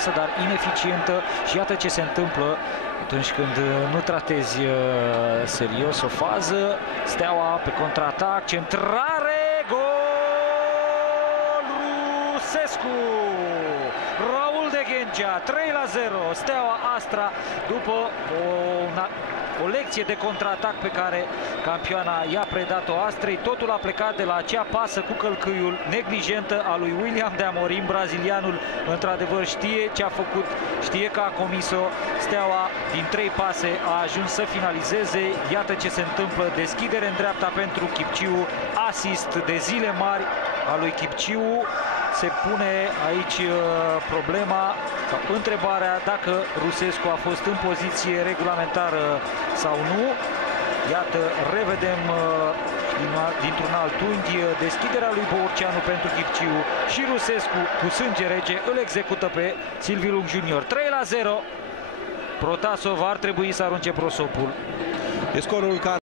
periculoasă, dar ineficientă și iată ce se întâmplă atunci când nu tratezi serios o fază. Steaua pe contraatac, centrare, gol! Rusescu! Raul de Ghencea, 3-0, Steaua Astra, după o lecție de contraatac pe care campioana i-a predat-o Astrei. Totul a plecat de la acea pasă cu călcâiul neglijentă a lui William de Amorim. Brazilianul într-adevăr știe ce a făcut, știe că a comis-o. Steaua din 3 pase a ajuns să finalizeze. Iată ce se întâmplă, deschidere în dreapta pentru Chipciu, asist de zile mari a lui Chipciu. Se pune aici problema, sau întrebarea, dacă Rusescu a fost în poziție regulamentară sau nu. Iată, revedem dintr-un alt unghi deschiderea lui Bourceanu pentru Chipciu și Rusescu cu sânge rece îl execută pe Silviu Lung Junior. 3-0. Protasov ar trebui să arunce prosopul. E scorul care